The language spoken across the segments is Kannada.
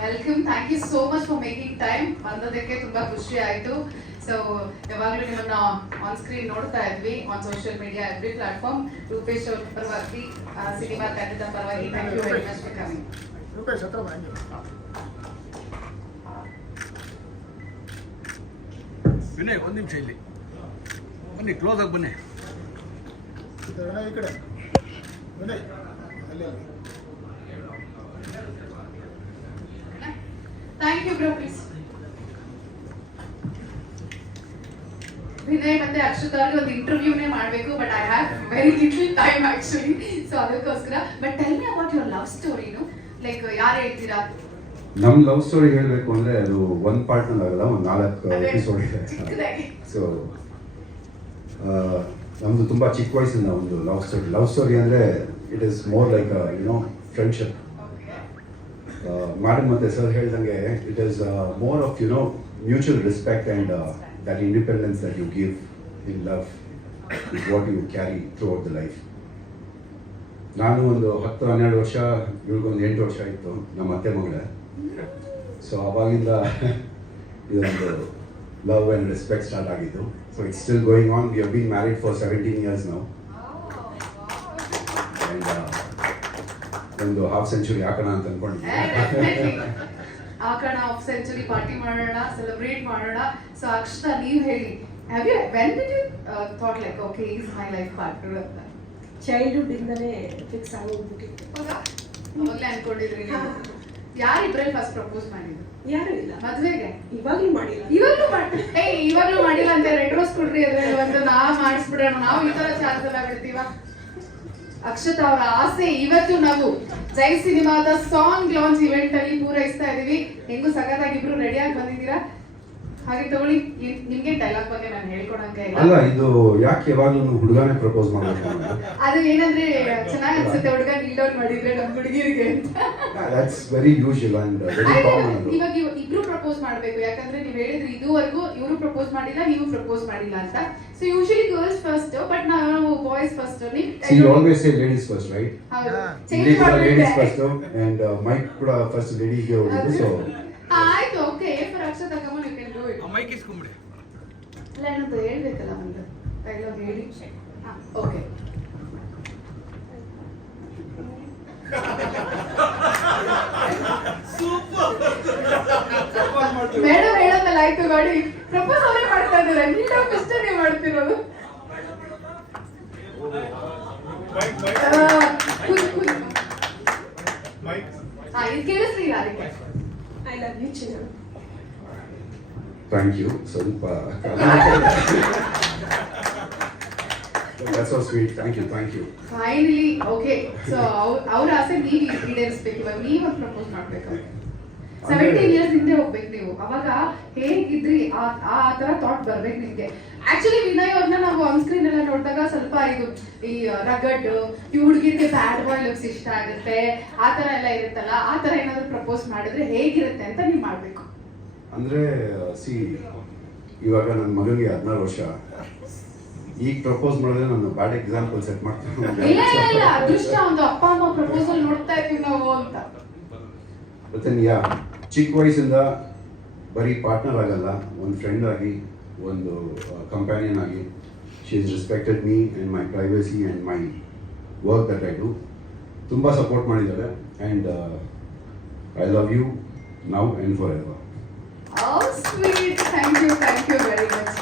Welcome, thank you so much for making time. ಬಂದದಕ್ಕೆ ತುಂಬಾ ಖುಷಿ ಆಯ್ತು. ಸೊ ಯಾವಾಗಲೂ ನಿಮ್ಮನ್ನ ಆನ್ ಸ್ಕ್ರೀನ್ ನೋಡ್ತಾ ಇದ್ವಿ, on social media, every platform. Rupesh ಅವ್ರ ಪರವಾಗಿ, ಸಿನಿಮಾ ತಂಡದ ಪರವಾಗಿ thank you very much for coming. Rupesh ಹತ್ರ ವಿನಯ್ ಒಂದು ನಿಮಿಷ ಇಲ್ಲಿ ಬನ್ನಿ, ಕ್ಲೋಸ್ ಆಗಿ ಬನ್ನಿ. ವಿನಯ್ ಈ ಕಡೆ, ವಿನಯ್ ಅಲ್ಲಿ. Thank you bro, please. Vinay ಮತ್ತೆ ಅಕ್ಷತಾ ಅವ್ರಿಗೆ ಒಂದು ಇಂಟರ್ವ್ಯೂನೇ ಮಾಡಬೇಕು, but I have very little time actually. So ಅದಕ್ಕೋಸ್ಕರ but tell me about your love ಸ್ಟೋರಿನು, ಲೈಕ್ ಯಾರು ಹೇಳ್ತೀರಾ? ನಮ್ಮ ಲವ್ ಸ್ಟೋರಿ ಹೇಳಬೇಕು ಅಂದರೆ ಅದು ಒಂದು ಪಾರ್ಟ್ನಲ್ಲಿ ಆಗಲ್ಲ, ಒಂದು 4 ಎಪಿಸೋಡ್ ಇದೆ. ಸೊ ನಮ್ಮದು ತುಂಬ ಚಿಕ್ಕ ವಯಸ್ಸಿಂದ ಒಂದು ಲವ್ ಸ್ಟೋರಿ ಅಂದರೆ it is more like friendship. Madam ಮತ್ತು ಸರ್ ಹೇಳ್ದಂಗೆ it is more of mutual respect and that independence that you give in love is what you carry throughout the life. ನಾನು ಒಂದು 10-12 ವರ್ಷ, ಇವ್ರಿಗೊಂದು 8 ವರ್ಷ ಇತ್ತು, ನಮ್ಮ ಅತ್ತೆ ಮಗಳ. ಸೊ ಅವಾಗಿಂದ ಇದೊಂದು ಲವ್ ಆ್ಯಂಡ್ ರೆಸ್ಪೆಕ್ಟ್ ಸ್ಟಾರ್ಟ್ ಆಗಿದ್ದು. So it's still going on. We have been married for 17 years now. And ಒಂದು ಹಾಫ್ ಸೆಂಚುರಿ ಹಾಕೋಣ ಅಂತ ಅಂದ್ಕೊಂಡಿದ್ದೀನಿ. ಹಾಕೋಣ, ಹಾಫ್ ಸೆಂಚುರಿ ಪಾರ್ಟಿ ಮಾಡೋಣ, ಸೆಲೆಬ್ರೇಟ್ ಮಾಡೋಣ. ಸೊ ಅಕ್ಷತಾ, ನೀವು ಹೇಳಿ, have you when did you thought like okay is my life partner ಅಂತ? ಚೈಲ್ಡ್ಹುಡ್ ಇಂದನೇ ಫಿಕ್ಸ್ ಆಗೋಗ್ಬಿಟ್ಟಿತ್ತು. ಅವಾಗಲೇ ಅನ್ಕೊಂಡಿದ್ರಿ ನೀವು? ಯಾರು ಇಬ್ರಲ್ಲಿ ಫಸ್ಟ್ ಪ್ರಪೋಸ್ ಮಾಡಿದ್ರು? ಯಾರು ಇಲ್ಲ ಮದ್ವೆಗೆ. ಇವಾಗ್ಲೂ ಮಾಡಿಲ್ಲ. ಇವಾಗ್ಲೂ ಮಾಡಿಲ್ಲ ಅಂತ ರೆಡ್ರೋಸ್ ಕೊಡ್ರಿ, ಅದ್ರಲ್ಲಿ ಒಂದು ಮಾಡಿಸ್ಬಿಡೋಣ, ನಾವು ಈ ತರ ಚಾನ್ಸ್ ಎಲ್ಲ ಬಿಡ್ತೀವ. ಅಕ್ಷತಾ ಅವರ ಆಸೆ ಇವತ್ತು ನಾವು ಜೈ ಸಿನಿಮಾದ ಸಾಂಗ್ ಲಾಂಚ್ ಇವೆಂಟ್ ಅಲ್ಲಿ ಪೂರೈಸ್ತಾ ಇದೀವಿ. ಹೆಂಗು ಸಖತ್ತಾಗಿ ಇಬ್ರು ರೆಡಿಯಾಗಿ ಬಂದಿದ್ದೀರಾ. ಹಾಗೆ ತಗೊಳ್ಳಿ, ನಿಮ್ಗೆ ಡೈಲಾಗ್ ಬಗ್ಗೆ ನಾನು ಹೇಳ್ಕೊಡಂಗೆ ಅಲ್ಲ, ಇದು ಯಾಕೆ ಯಾವಾಗಲೂ ಹುಡುಗನೇ ಪ್ರಪೋಸ್ ಮಾಡಬೇಕು? ಅದು ಏನಂದ್ರೆ ಚೆನ್ನಾಗಿ ಅನ್ಸುತ್ತೆ, ಹುಡುಗ ನೀಡೋನ್ ಮಾಡಿದ್ರೆ ನಮ್ಮ ಹುಡುಗಿರಿಗೆ ಅಂತ. That's very usual and very common. ಇವಾಗ ಇಬ್ರು ಪ್ರಪೋಸ್ ಮಾಡ್ಬೇಕು, ಯಾಕಂದ್ರೆ ನೀವು ಹೇಳಿದ್ರಿ ಇದುವರೆಗೂ ಇವರು ಪ್ರಪೋಸ್ ಮಾಡಿಲ್ಲ, ನೀವು ಪ್ರಪೋಸ್ ಮಾಡಿಲ್ಲ ಅಂತ. So usually girls first, but ನಾವು boys first. You always say ladies first, right? ಹೌದು, Ladies first and mic ಕೂಡ first ladies ಗೆ ಹೋಗಿದ್ದು. ಸೊ ಆಯ್ತು, okay. For Akshata, come on, you can do it. ಆ ಮೈಕ್ ಇಸ್ಕೊಂಬಿಡಿ. ಇಲ್ಲ, ಏನಂತ ಹೇಳ್ಬೇಕಲ್ಲ, ಒಂದು ಡೈಲಾಗ್ ಹೇಳಿ. ಓಕೆ. ಮೇಡಮ್ ಹೇಳೋದಲ್ಲ, ಆಯ್ತು ಗಾಡಿ ಪ್ರಪೋಸ್ ಅವರೇ ಮಾಡ್ತಾ ಇದ್ದಾರೆ, ನೀಟಾಗಿ ಮಿಸ್ಟರ್ ನೀವು ಮಾಡ್ತಿರೋದು. ಇದು ಕೇಳಿಸ್ಲಿಲ್ಲ ಅದಕ್ಕೆ. ಐ ಲವ್ ಯು ಚಿನ್ನ. Thank you. ಸ್ವಲ್ಪ that's so sweet. Thank you. Finally okay. So ಅವ್ರ ಆಸೆ ನೀವು ಈಡೇರಿಸ್ಬೇಕು. ಇವಾಗ ನೀವು ಪ್ರಪೋಸ್ ಮಾಡ್ಬೇಕು. 17 years ಹಿಂದೆ ಹೋಗ್ಬೇಕು ನೀವು. ಅವಾಗ ಹೇಗಿದ್ರಿ, ಆ ತರ ಥಾಟ್ ಬರ್ಬೇಕು ನಿಮ್ಗೆ. ಆಕ್ಚುಲಿ ವಿನಯ್ ಅವ್ರನ್ನ ನಾವು ಆನ್ ಸ್ಕ್ರೀನ್ ಎಲ್ಲ ನೋಡಿದಾಗ ಸ್ವಲ್ಪ ಇದು ಈ ರಗಡ್, ಈ ಹುಡುಗಿಗೆ ಬ್ಯಾಡ್ ಬಾಯ್ ಲುಕ್ಸ್ ಇಷ್ಟ ಆಗುತ್ತೆ, ಆ ತರ ಎಲ್ಲ ಇರುತ್ತಲ್ಲ, ಆ ತರ ಏನಾದ್ರು ಪ್ರಪೋಸ್ ಮಾಡಿದ್ರೆ ಹೇಗಿರುತ್ತೆ ಅಂತ ನೀವು ಮಾಡ್ಬೇಕು. ಅಂದ್ರೆ ಇವಾಗ ನನ್ನ ಮಗನಿಗೆ 16 ವರ್ಷ. ಈಗ ಪ್ರಪೋಸ್ ಮಾಡಿದ್ರೆ ನಾನು ಬ್ಯಾಡ್ ಎಕ್ಸಾಂಪಲ್ ಸೆಟ್ ಮಾಡ್ತೀನಿ. ಇಲ್ಲ, ಅದೃಷ್ಟ, ಒಂದು ಅಪ್ಪ ಅಮ್ಮ ಪ್ರಪೋಸಲ್ ನೋಡ್ತಾ ಇರ್ತೀವಿ ನಾವು ಅಂತ. ಮತ್ತೆ ಚಿಕ್ಕ ವಯಸ್ಸಿಂದ ಬರೀ ಪಾರ್ಟ್ನರ್ ಆಗಲ್ಲ, ಒಂದು ಫ್ರೆಂಡ್ ಆಗಿ, ಒಂದು ಕಂಪ್ಯಾನಿಯನ್ ಆಗಿ, she is respected me and my privacy and my work that I do. ತುಂಬ ಸಪೋರ್ಟ್ ಮಾಡಿದ್ದಾರೆ and I love you now and forever. Sweet, thank you very much.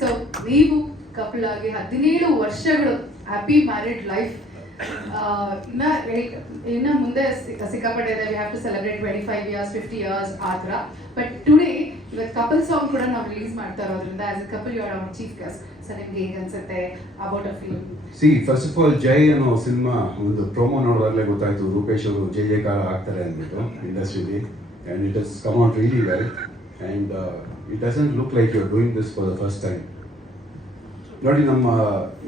So ನೀವು ಕಪಲ್ ಆಗಿ 17 ವರ್ಷಗಳು, ಹ್ಯಾಪಿ ಮ್ಯಾರಿಡ್ ಲೈಫ್. ಇನ್ನ ಮುಂದೆ ಸಿಕ್ಕಾಪಟ್ಟೆ ಇದೆ. We have to celebrate 25 years, 50 years ಆ ಥರ. ಬಟ್ ಟುಡೇ ಇವತ್ತು ಕಪಲ್ ಸಾಂಗ್ ಕೂಡ ನಾವು ರಿಲೀಸ್ ಮಾಡ್ತಾ ಇರೋದ್ರಿಂದ as a couple you are our chief guest. So ನಿಮ್ಗೆ ಹೇಗೆ ಅನ್ಸುತ್ತೆ about a film? First of all, Jai ಅನ್ನೋ ಸಿನಿಮಾ ಒಂದು ಪ್ರೋಮೋ ನೋಡಿದಾಗಲೇ ಗೊತ್ತಾಯ್ತು ರೂಪೇಶ್ ಅವರು ಜಯಕಾರ ಆಗ್ತಾರೆ ಅಂದ್ಬಿಟ್ಟು ಇಂಡಸ್ಟ್ರಿಲಿ. And it has come out really well and it doesn't look like you are doing this for the first time. ನೋಡಿ,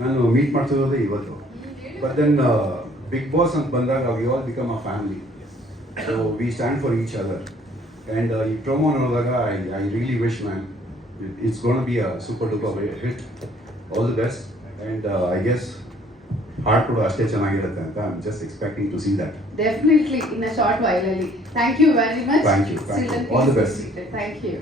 ನಾನು ಮೀಟ್ ಮಾಡ್ತಿರೋದೇ ಇವತ್ತು. ಬಟ್ ದೆನ್ ಬಿಗ್ ಬಾಸ್ ಅಂತ ಬಂದಾಗ we all become a family. So we stand for each other. And ಈ ಪ್ರೊಮೋ ನೋಡಿದಾಗ I really wish man it's gonna be a super duper hit. All the best. And I guess heart ಕೂಡ ಅಷ್ಟೇ ಚೆನ್ನಾಗಿರುತ್ತೆ ಅಂತ I am just expecting to see that. Definitely in a short while ಅಲ್ಲಿ. Thank you very much. Thank you. All the best. Thank you.